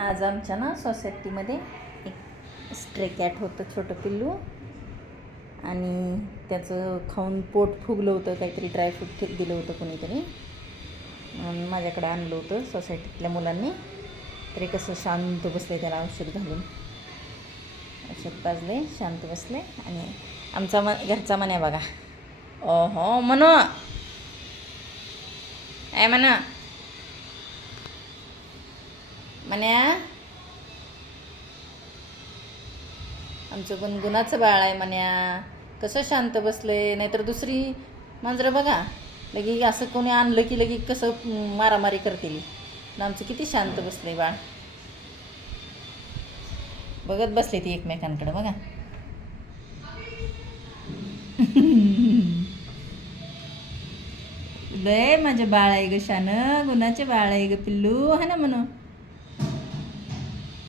आज आमच्या ना सोसायटीमध्ये एक स्ट्रे कॅट होतं, छोटं पिल्लू. आणि त्याचं खाऊन पोट फुगलं होतं, काहीतरी ड्रायफ्रूट दिलं होतं कोणीतरी. माझ्याकडे आणलं होतं सोसायटीतल्या मुलांनी. तरी कसं शांत बसले, त्याला औषध घालून औषध पाजले, शांत बसले. आणि आमचा घरचा म्हणे बघा, ओहो म्हणो काय म्हणा म्हण्या, आमचं गुणगुणाचं बाळ आहे म्हण्या. कसं शांत बसले, नाहीतर दुसरी मांजरं बघा लगी असं कोणी आणलं की लगी कसं मारामारी करतील. आमचं किती शांत बसले बाळ, बघत बसले ती एकमेकांकडे बघा. लय माझे बाळ आहे ग, शान गुणाचे बाळ आहे ग पिल्लू, हा ना म्हणू.